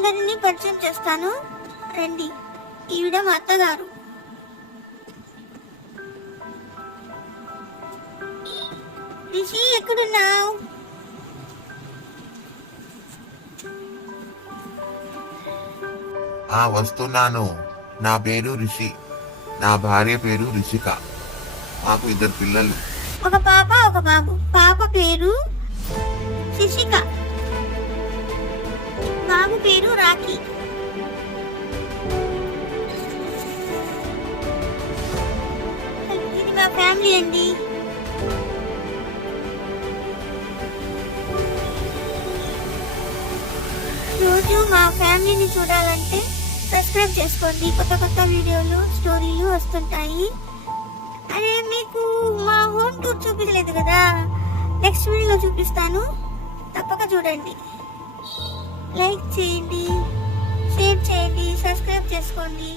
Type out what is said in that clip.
అందరినీ పరిచయం చేస్తాను రండి. ఈవిడ మా అత్తగారు. రిషి ఎక్కడున్నావు? వస్తున్నాను. నా పేరు రిషి, నా భార్య పేరు రిషిక. మాకు 2 పిల్లలు, ఒక పాప ఒక బాబు. పాప పేరు శిశిక, బాబు పేరు రాఖీ. ఇది మా ఫ్యామిలీ అండి. రోజు మా ఫ్యామిలీని చూడాలంటే సబ్స్క్రైబ్ చేసుకోండి. కొత్త కొత్త వీడియోలు, స్టోరీలు వస్తుంటాయి. అరే మీకు మా హోమ్ టూర్ చూపించలేదు కదా, నెక్స్ట్ వీడియోలో చూపిస్తాను, తప్పక చూడండి. లైక్ చేయండి, షేర్ చేయండి, సబ్స్క్రైబ్ చేసుకోండి.